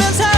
sometimes